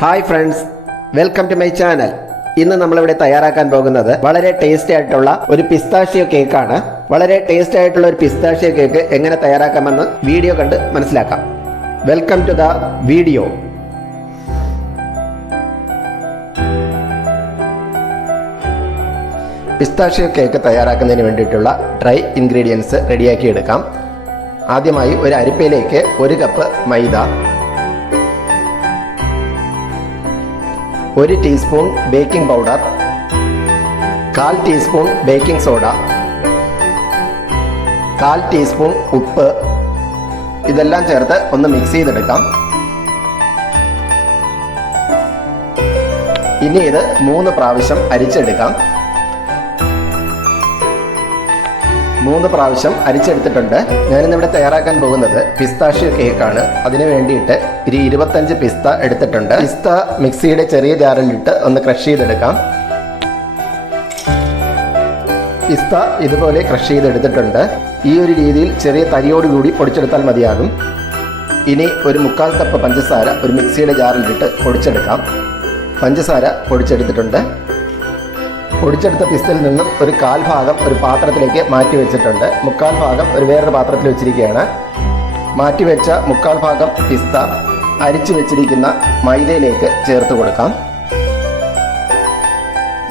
Hi friends, welcome to my channel. ഇന്ന് നമ്മളിവിടെ തയ്യാറാക്കാൻ പോകുന്നത് വളരെ ടേസ്റ്റി ആയിട്ടുള്ള ഒരു പിസ്താഷ്യോ കേക്കാണ്. വളരെ ടേസ്റ്റി ആയിട്ടുള്ള ഒരു പിസ്താഷ്യോ കേക്ക് എങ്ങനെ തയ്യാറാക്കാമെന്ന് വീഡിയോ കണ്ട് മനസ്സിലാക്കാം. Welcome to the video. Pistachio cake തയ്യാറാക്കുന്നതിന് വേണ്ടിയിട്ടുള്ള ഡ്രൈ ഇൻഗ്രീഡിയൻസ് റെഡിയാക്കി എടുക്കാം. ആദ്യമായി ഒരു അരിപ്പയിലേക്ക് 1 cup maida, 1 teaspoon baking powder, 1/4 teaspoon baking soda, 1/4 teaspoon ഉപ്പ്, ഇതെല്ലാം ചേർത്ത് ഒന്ന് മിക്സ് ചെയ്തെടുക്കാം. ഇനി ഇത് 3 പ്രാവശ്യം അരിച്ചെടുക്കാം. 3 പ്രാവശ്യം അരിച്ചെടുത്തിട്ടുണ്ട്. ഞാനിന്നിവിടെ തയ്യാറാക്കാൻ പോകുന്നത് പിസ്താഷ്യോ കേക്കാണ്. അതിന് വേണ്ടിയിട്ട് 25 പിസ്ത എടുത്തിട്ടുണ്ട്. പിസ്ത മിക്സിയുടെ ചെറിയ ജാറിലിട്ട് ഒന്ന് ക്രഷ് ചെയ്തെടുക്കാം. പിസ്ത ഇതുപോലെ ക്രഷ് ചെയ്തെടുത്തിട്ടുണ്ട്. ഈ ഒരു രീതിയിൽ ചെറിയ തരിയോടുകൂടി പൊടിച്ചെടുത്താൽ മതിയാകും. ഇനി ഒരു 1/4 കപ്പ് പഞ്ചസാര ഒരു മിക്സിയുടെ ജാറിലിട്ട് പൊടിച്ചെടുക്കാം. പഞ്ചസാര പൊടിച്ചെടുത്തിട്ടുണ്ട്. പൊടിച്ചെടുത്ത പിസ്തയിൽ നിന്നും ഒരു 1/4 ഭാഗം ഒരു പാത്രത്തിലേക്ക് മാറ്റി വെച്ചിട്ടുണ്ട്. 1/4 ഭാഗം ഒരു വേറൊരു പാത്രത്തിൽ വെച്ചിരിക്കുകയാണ്. മാറ്റിവെച്ച 1/4 ഭാഗം പിസ്ത അരിച്ചു വെച്ചിരിക്കുന്ന മൈദയിലേക്ക് ചേർത്ത് കൊടുക്കാം.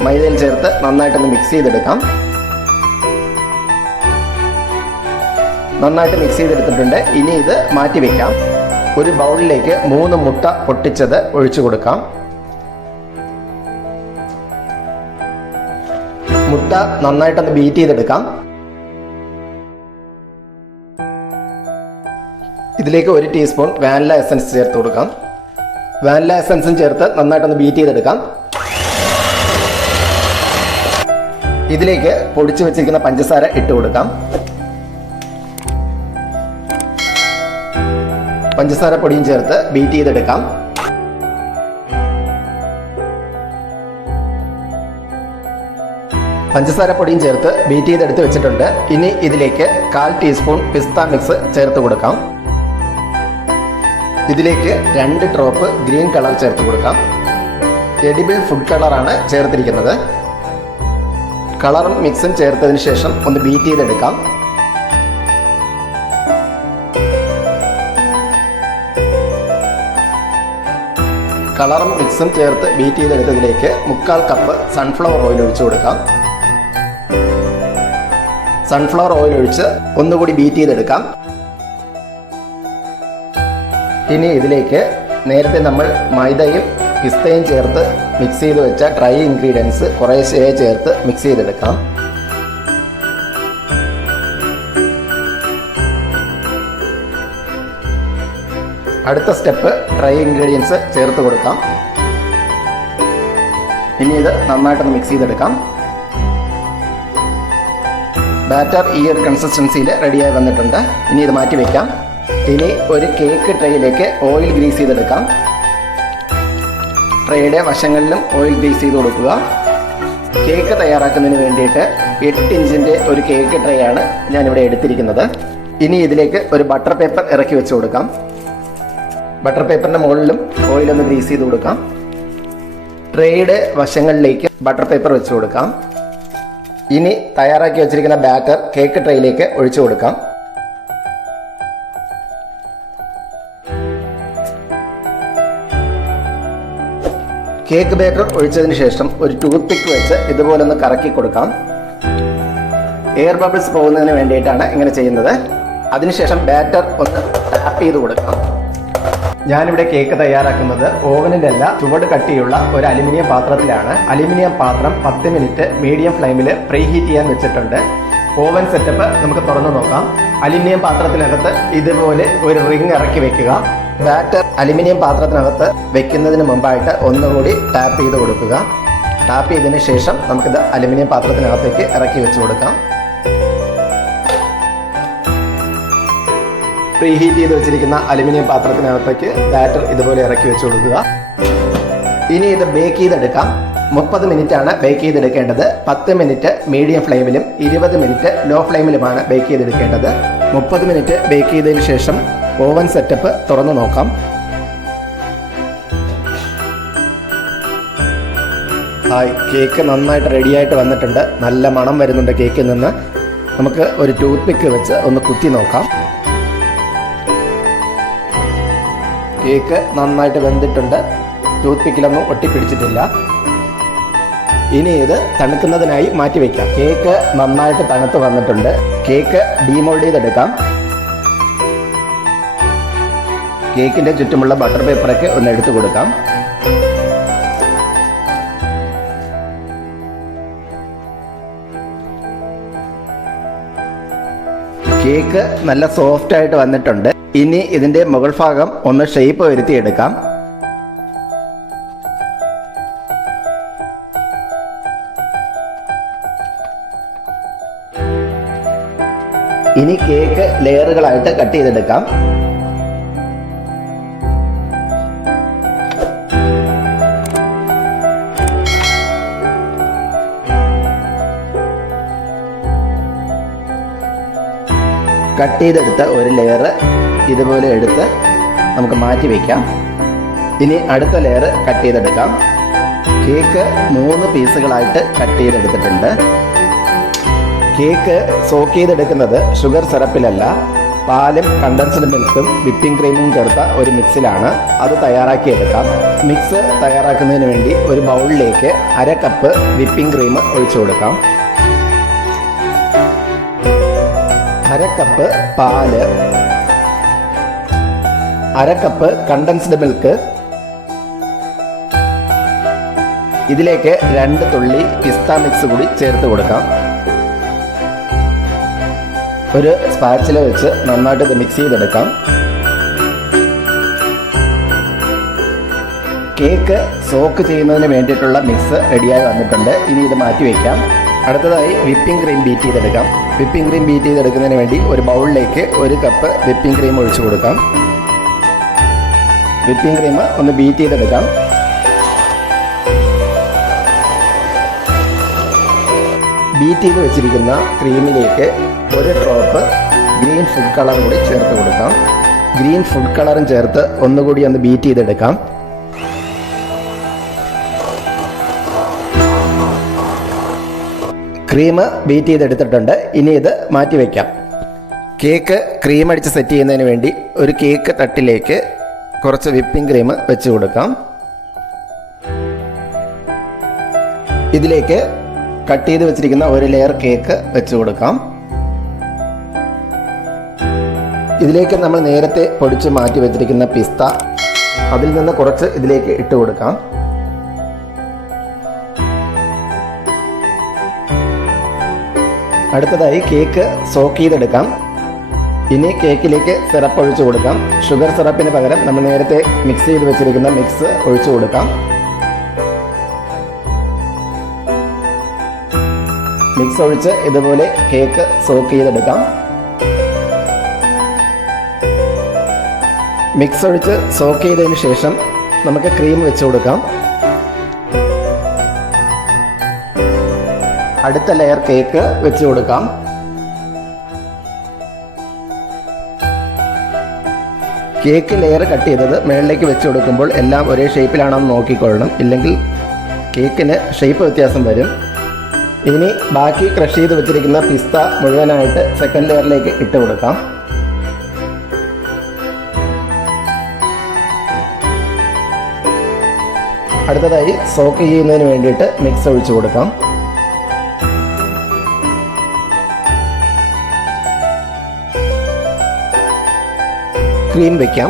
മൈദയിൽ ചേർത്ത് നന്നായിട്ടൊന്ന് മിക്സ് ചെയ്തെടുക്കാം. നന്നായിട്ട് മിക്സ് ചെയ്തെടുത്തിട്ടുണ്ട്. ഇനി ഇത് മാറ്റി വയ്ക്കാം. ഒരു ബൗളിലേക്ക് 3 മുട്ട പൊട്ടിച്ചത് ഒഴിച്ചു കൊടുക്കാം. മുട്ട നന്നായിട്ടൊന്ന് ബീറ്റ് ചെയ്തെടുക്കാം. ഇതിലേക്ക് 1 ടീസ്പൂൺ വാനില എസൻസ് ചേർത്ത് കൊടുക്കാം. വാനില എസൻസും ചേർത്ത് നന്നായിട്ടൊന്ന് ബീറ്റ് ചെയ്തെടുക്കാം. ഇതിലേക്ക് പൊടിച്ചു വെച്ചിരിക്കുന്ന പഞ്ചസാര ഇട്ട് കൊടുക്കാം. പഞ്ചസാര പൊടിയും ചേർത്ത് ബീറ്റ് ചെയ്തെടുക്കാം. പഞ്ചസാര പൊടിയും ചേർത്ത് ബീറ്റ് ചെയ്തെടുത്ത് വെച്ചിട്ടുണ്ട്. ഇനി ഇതിലേക്ക് 1/4 ടീസ്പൂൺ പിസ്ത മിക്സ് ചേർത്ത് കൊടുക്കാം. ഇതിലേക്ക് 2 ഡ്രോപ്പ് ഗ്രീൻ കളർ ചേർത്ത് കൊടുക്കാം. എഡിബിൾ ഫുഡ് കളറാണ് ചേർത്തിരിക്കുന്നത്. കളറും മിക്സും ചേർത്തതിന് ശേഷം ഒന്ന് ബീറ്റ് ചെയ്തെടുക്കാം. കളറും മിക്സും ചേർത്ത് ബീറ്റ് ചെയ്തെടുത്തതിലേക്ക് 1/4 കപ്പ് സൺഫ്ലവർ ഓയിൽ ഒഴിച്ചു കൊടുക്കാം. സൺഫ്ലവർ ഓയിൽ ഒഴിച്ച് ഒന്നുകൂടി ബീറ്റ് ചെയ്തെടുക്കാം. ഇനി ഇതിലേക്ക് നേരത്തെ നമ്മൾ മൈദയും പിസ്തയും ചേർത്ത് മിക്സ് ചെയ്ത് വെച്ച ഡ്രൈ ഇൻഗ്രീഡിയൻസ് കുറേശ്ശേ ചേർത്ത് മിക്സ് ചെയ്തെടുക്കാം. അടുത്ത സ്റ്റെപ്പ് ഡ്രൈ ഇൻഗ്രീഡിയൻസ് ചേർത്ത് കൊടുക്കാം. ഇനി ഇത് നന്നായിട്ടൊന്ന് മിക്സ് ചെയ്തെടുക്കാം. ബാറ്റർ ഈ ഒരു കൺസിസ്റ്റൻസിയിൽ റെഡിയായി വന്നിട്ടുണ്ട്. ഇനി ഇത് മാറ്റി വയ്ക്കാം. ഇനി ഒരു കേക്ക് ട്രേയിലേക്ക് ഓയിൽ ഗ്രീസ് ചെയ്തെടുക്കാം. ട്രേയുടെ വശങ്ങളിലും ഓയിൽ ഗ്രീസ് ചെയ്ത് കൊടുക്കുക. കേക്ക് തയ്യാറാക്കുന്നതിന് വേണ്ടിയിട്ട് 8 ഇഞ്ചിൻ്റെ ഒരു കേക്ക് ട്രേ ആണ് ഞാനിവിടെ എടുത്തിരിക്കുന്നത്. ഇനി ഇതിലേക്ക് ഒരു ബട്ടർ പേപ്പർ ഇറക്കി വെച്ച് കൊടുക്കാം. ബട്ടർ പേപ്പറിൻ്റെ മുകളിലും ഓയിലൊന്ന് ഗ്രീസ് ചെയ്ത് കൊടുക്കാം. ട്രേയുടെ വശങ്ങളിലേക്ക് ബട്ടർ പേപ്പർ വെച്ച് കൊടുക്കാം. ഇനി തയ്യാറാക്കി വെച്ചിരിക്കുന്ന ബാറ്റർ കേക്ക് ട്രേയിലേക്ക് ഒഴിച്ചു കൊടുക്കാം. കേക്ക് ബാറ്റർ ഒഴിച്ചതിന് ശേഷം ഒരു ടൂത്ത് പിക്ക് വെച്ച് ഇതുപോലെ ഒന്ന് കറക്കി കൊടുക്കാം. എയർ ബബിൾസ് പോകുന്നതിന് വേണ്ടിയിട്ടാണ് ഇങ്ങനെ ചെയ്യുന്നത്. അതിനുശേഷം ബാറ്റർ ഒന്ന് ടാപ്പ് ചെയ്ത് കൊടുക്കാം. ഞാനിവിടെ കേക്ക് തയ്യാറാക്കുന്നത് ഓവനിലല്ല, ചുവട് കട്ടിയുള്ള ഒരു അലുമിനിയം പാത്രത്തിലാണ്. അലുമിനിയം പാത്രം 10 മിനിറ്റ് മീഡിയം ഫ്ലെയിമിൽ പ്രീ ഹീറ്റ് ചെയ്യാൻ വെച്ചിട്ടുണ്ട്. ഓവൻ സെറ്റപ്പ് നമുക്ക് തുറന്നു നോക്കാം. അലുമിനിയം പാത്രത്തിനകത്ത് ഇതുപോലെ ഒരു റിംഗ് ഇറക്കി വെക്കുക. ബാറ്റർ അലുമിനിയം പാത്രത്തിനകത്ത് വെക്കുന്നതിന് മുമ്പായിട്ട് ഒന്നുകൂടി ടാപ്പ് ചെയ്ത് കൊടുക്കുക. ടാപ്പ് ചെയ്തതിന് ശേഷം നമുക്കിത് അലുമിനിയം പാത്രത്തിനകത്തേക്ക് ഇറക്കി വെച്ച് കൊടുക്കാം. പ്രീ ഹീറ്റ് ചെയ്ത് വെച്ചിരിക്കുന്ന അലുമിനിയം പാത്രത്തിനകത്തേക്ക് ബാറ്റർ ഇതുപോലെ ഇറക്കി വെച്ച് കൊടുക്കുക. ഇനി ഇത് ബേക്ക് ചെയ്തെടുക്കാം. 30 മിനിറ്റാണ് ബേക്ക് ചെയ്തെടുക്കേണ്ടത്. 10 മിനിറ്റ് മീഡിയം ഫ്ലെയിമിലും 20 മിനിറ്റ് ലോ ഫ്ലെയിമിലുമാണ് ബേക്ക് ചെയ്തെടുക്കേണ്ടത്. 30 മിനിറ്റ് ബേക്ക് ചെയ്തതിന് ശേഷം ഓവൻ സെറ്റപ്പ് തുറന്നു നോക്കാം. ഹായ്, കേക്ക് നന്നായിട്ട് റെഡിയായിട്ട് വന്നിട്ടുണ്ട്. നല്ല മണം വരുന്നുണ്ട് കേക്കിൽ നിന്ന്. നമുക്ക് ഒരു ടൂത്ത് പിക്ക് വെച്ച് ഒന്ന് കുത്തി നോക്കാം. കേക്ക് നന്നായിട്ട് വെന്തിട്ടുണ്ട്. ടൂത്ത് പിക്കിലൊന്നും ഒട്ടിപ്പിടിച്ചിട്ടില്ല. ഇനി ഇത് തണുക്കുന്നതിനായി മാറ്റി വയ്ക്കാം. കേക്ക് നന്നായിട്ട് തണുത്ത് വന്നിട്ടുണ്ട്. കേക്ക് ഡീമോൾഡ് ചെയ്തെടുക്കാം. കേക്കിൻ്റെ ചുറ്റുമുള്ള ബട്ടർ പേപ്പറൊക്കെ ഒന്ന് എടുത്തു കൊടുക്കാം. കേക്ക് നല്ല സോഫ്റ്റ് ആയിട്ട് വന്നിട്ടുണ്ട്. ഇനി ഇതിൻ്റെ മുകൾ ഭാഗം ഒന്ന് ഷേപ്പ് വരുത്തിയെടുക്കാം. ഇനി കേക്ക് ലെയറുകളായിട്ട് കട്ട് ചെയ്തെടുക്കാം. കട്ട് ചെയ്തെടുത്ത ഒരു ലെയർ ഇതുപോലെ എടുത്ത് നമുക്ക് മാറ്റി വയ്ക്കാം. ഇനി അടുത്ത ലെയർ കട്ട് ചെയ്തെടുക്കാം. കേക്ക് 3 പീസുകളായിട്ട് കട്ട് ചെയ്തെടുത്തിട്ടുണ്ട്. കേക്ക് സോക്ക് ചെയ്തെടുക്കുന്നത് ഷുഗർ സിറപ്പിലല്ല, പാലും കണ്ടൻസ്ഡ് മിൽക്കും വിപ്പിംഗ് ക്രീമും ചേർത്ത ഒരു മിക്സിലാണ്. അത് തയ്യാറാക്കിയെടുക്കാം. മിക്സ് തയ്യാറാക്കുന്നതിന് വേണ്ടി ഒരു ബൗളിലേക്ക് 1/2 കപ്പ് വിപ്പിംഗ് ക്രീം ഒഴിച്ചു കൊടുക്കാം. 1/2 കപ്പ് പാല്, 1/2 കപ്പ് കണ്ടൻസ്ഡ് മിൽക്ക്, ഇതിലേക്ക് 2 തുള്ളി പിസ്ത മിക്സ് കൂടി ചേർത്ത് കൊടുക്കാം. ഒരു സ്പാച്ചില വെച്ച് നന്നായിട്ട് ഇത് മിക്സ് ചെയ്തെടുക്കാം. കേക്ക് സോക്ക് ചെയ്യുന്നതിന് വേണ്ടിയിട്ടുള്ള മിക്സ് റെഡിയായി വന്നിട്ടുണ്ട്. ഇനി ഇത് മാറ്റി വയ്ക്കാം. അടുത്തതായി വിപ്പിംഗ് ക്രീം ബീറ്റ് ചെയ്തെടുക്കാം. വിപ്പിംഗ് ക്രീം ബീറ്റ് ചെയ്തെടുക്കുന്നതിന് വേണ്ടി ഒരു ബൗളിലേക്ക് 1 കപ്പ് വിപ്പിംഗ് ക്രീം ഒഴിച്ചു കൊടുക്കാം. വിപ്പിംഗ് ക്രീം ഒന്ന് ബീറ്റ് ചെയ്തെടുക്കാം. ബീറ്റ് ചെയ്ത് വെച്ചിരിക്കുന്ന ക്രീമിലേക്ക് 1 ഡ്രോപ്പ് ഗ്രീൻ ഫുഡ് കളർ കൂടി ചേർത്ത് കൊടുക്കാം. ഗ്രീൻ ഫുഡ് കളറും ചേർത്ത് ഒന്നുകൂടി ഒന്ന് ബീറ്റ് ചെയ്തെടുക്കാം. ക്രീം ബീറ്റ് ചെയ്തെടുത്തിട്ടുണ്ട്. ഇനി ഇത് മാറ്റി വയ്ക്കാം. കേക്ക് ക്രീം അടിച്ച് സെറ്റ് ചെയ്യുന്നതിന് വേണ്ടി ഒരു കേക്ക് തട്ടിലേക്ക് കുറച്ച് വിപ്പിംഗ് ക്രീം വെച്ച് കൊടുക്കാം. ഇതിലേക്ക് കട്ട് ചെയ്ത് വെച്ചിരിക്കുന്ന 1 ലെയർ കേക്ക് വെച്ച് കൊടുക്കാം. ഇതിലേക്ക് നമ്മൾ നേരത്തെ പൊടിച്ച് മാറ്റി വെച്ചിരിക്കുന്ന പിസ്ത, അതിൽ നിന്ന് കുറച്ച് ഇതിലേക്ക് ഇട്ട് കൊടുക്കാം. അടുത്തതായി കേക്ക് സോക്ക് ചെയ്തെടുക്കാം. ഇനി കേക്കിലേക്ക് സിറപ്പ് ഒഴിച്ചു കൊടുക്കാം. ഷുഗർ സിറപ്പിന് പകരം നമ്മൾ നേരത്തെ മിക്സ് ചെയ്ത് വെച്ചിരിക്കുന്ന മിക്സ് ഒഴിച്ചു കൊടുക്കാം. മിക്സ് ഒഴിച്ച് ഇതുപോലെ കേക്ക് സോക്ക് ചെയ്തെടുക്കാം. മിക്സ് ഒഴിച്ച് സോക്ക് ചെയ്തതിന് ശേഷം നമുക്ക് ക്രീം വെച്ച് കൊടുക്കാം. അടുത്ത ലെയർ കേക്ക് വെച്ച് കൊടുക്കാം. കേക്ക് ലെയർ കട്ട് ചെയ്തത് മുകളിലേക്ക് വെച്ച് കൊടുക്കുമ്പോൾ എല്ലാം ഒരേ ഷേപ്പിലാണെന്ന് നോക്കിക്കൊള്ളണം, ഇല്ലെങ്കിൽ കേക്കിന് ഷേപ്പ് വ്യത്യാസം വരും. ഇനി ബാക്കി ക്രഷ് ചെയ്ത് വെച്ചിരിക്കുന്ന പിസ്ത മുഴുവനായിട്ട് സെക്കൻഡ് ലെയറിലേക്ക് ഇട്ട് കൊടുക്കാം. അടുത്തതായി സോക്ക് ചെയ്യുന്നതിന് വേണ്ടിയിട്ട് മിക്സ് ഒഴിച്ചു കൊടുക്കാം. ക്രീം വയ്ക്കാം.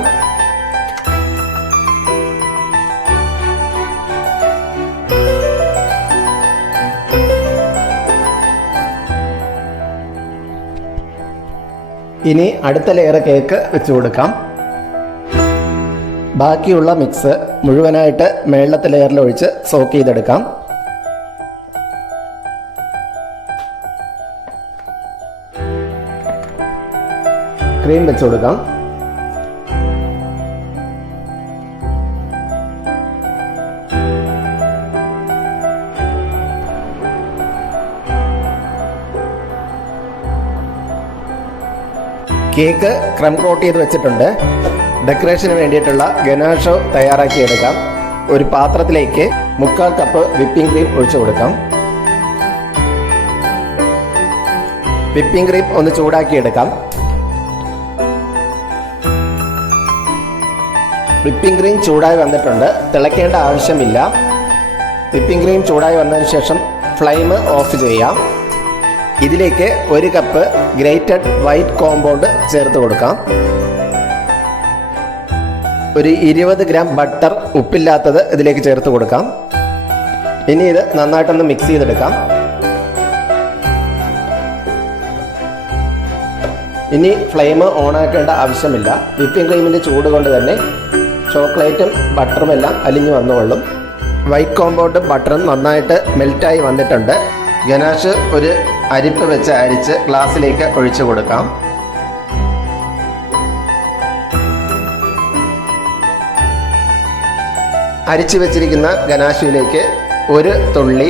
ഇനി അടുത്ത ലെയർ കേക്ക് വെച്ച് കൊടുക്കാം. ബാക്കിയുള്ള മിക്സ് മുഴുവനായിട്ട് മേളത്തെ ലെയറിൽ ഒഴിച്ച് സോക്ക് ചെയ്തെടുക്കാം. ക്രീം വെച്ച് കൊടുക്കാം. കേക്ക് ക്രം കോട്ട് ചെയ്ത് വെച്ചിട്ടുണ്ട്. ഡെക്കറേഷന് വേണ്ടിയിട്ടുള്ള ഗനാഷോ തയ്യാറാക്കിയെടുക്കാം. ഒരു പാത്രത്തിലേക്ക് 3/4 കപ്പ് വിപ്പിംഗ് ക്രീം ഒഴിച്ചു കൊടുക്കാം. വിപ്പിംഗ് ക്രീം ഒന്ന് ചൂടാക്കിയെടുക്കാം. വിപ്പിംഗ് ക്രീം ചൂടായി വന്നിട്ടുണ്ട്. തിളയ്ക്കേണ്ട ആവശ്യമില്ല. വിപ്പിംഗ് ക്രീം ചൂടായി വന്നതിന് ശേഷം ഫ്ലെയിം ഓഫ് ചെയ്യാം. ഇതിലേക്ക് 1 കപ്പ് ഗ്രേറ്റഡ് വൈറ്റ് കോമ്പൗണ്ട് ചേർത്ത് കൊടുക്കാം. ഒരു 20 ഗ്രാം ബട്ടർ ഉപ്പില്ലാത്തത് ഇതിലേക്ക് ചേർത്ത് കൊടുക്കാം. ഇനി ഇത് നന്നായിട്ടൊന്ന് മിക്സ് ചെയ്തെടുക്കാം. ഇനി ഫ്ലെയിം ഓണാക്കേണ്ട ആവശ്യമില്ല. വിപ്പിംഗ് ക്രീമിൻ്റെ ചൂട് കൊണ്ട് തന്നെ ചോക്ലേറ്റും ബട്ടറും എല്ലാം അലിഞ്ഞു വന്നുകൊള്ളും. വൈറ്റ് കോമ്പൗണ്ടും ബട്ടറും നന്നായിട്ട് മെൽറ്റായി വന്നിട്ടുണ്ട്. ഗനാഷ് ഒരു അരിപ്പ് വെച്ച് അരിച്ച് ഗ്ലാസ്സിലേക്ക് ഒഴിച്ചു കൊടുക്കാം. അരിച്ചു വെച്ചിരിക്കുന്ന ഗനാഷിലേക്ക് 1 തുള്ളി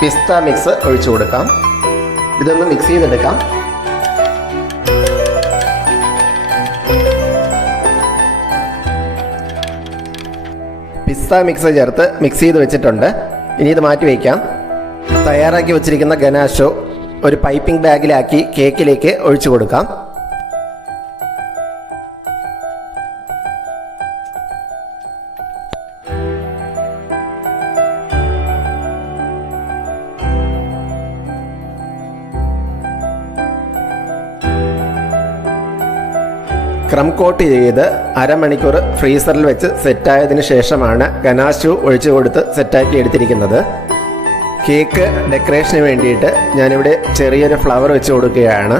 പിസ്ത മിക്സ് ഒഴിച്ചു കൊടുക്കാം. ഇതൊന്ന് മിക്സ് ചെയ്തെടുക്കാം. പിസ്ത മിക്സ് ചേർത്ത് മിക്സ് ചെയ്ത് വെച്ചിട്ടുണ്ട്. ഇനി ഇത് മാറ്റി വയ്ക്കാം. തയ്യാറാക്കി വെച്ചിരിക്കുന്ന ഗനാഷോ ഒരു പൈപ്പിംഗ് ബാഗിലാക്കി കേക്കിലേക്ക് ഒഴിച്ചു കൊടുക്കാം. ക്രം കോട്ട് ചെയ്ത് അരമണിക്കൂർ ഫ്രീസറിൽ വെച്ച് സെറ്റായതിനു ശേഷമാണ് ഗനാഷ് ഒഴിച്ചു കൊടുത്ത് സെറ്റാക്കി എടുത്തിരിക്കുന്നത്. കേക്ക് ഡെക്കറേഷന് വേണ്ടിയിട്ട് ഞാനിവിടെ ചെറിയൊരു ഫ്ലവർ വെച്ച് കൊടുക്കുകയാണ്.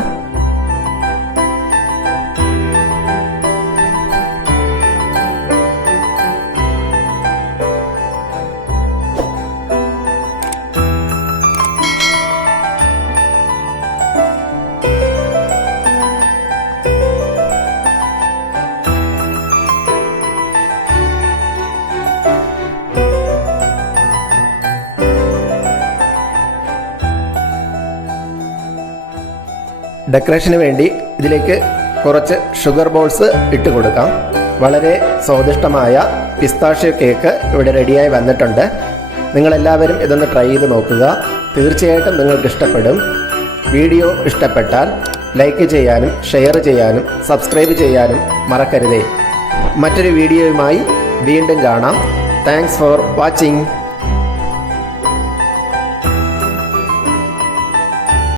ഡെക്കറേഷന് വേണ്ടി ഇതിലേക്ക് കുറച്ച് ഷുഗർ ബോൾസ് ഇട്ട് കൊടുക്കാം. വളരെ സ്വാദിഷ്ടമായ പിസ്താഷ്യോ കേക്ക് ഇവിടെ റെഡിയായി വന്നിട്ടുണ്ട്. നിങ്ങളെല്ലാവരും ഇതൊന്ന് ട്രൈ ചെയ്ത് നോക്കുക. തീർച്ചയായിട്ടും നിങ്ങൾക്ക് ഇഷ്ടപ്പെടും. വീഡിയോ ഇഷ്ടപ്പെട്ടാൽ ലൈക്ക് ചെയ്യാനും ഷെയർ ചെയ്യാനും സബ്സ്ക്രൈബ് ചെയ്യാനും മറക്കരുതേ. മറ്റൊരു വീഡിയോയുമായി വീണ്ടും കാണാം. Thanks for watching.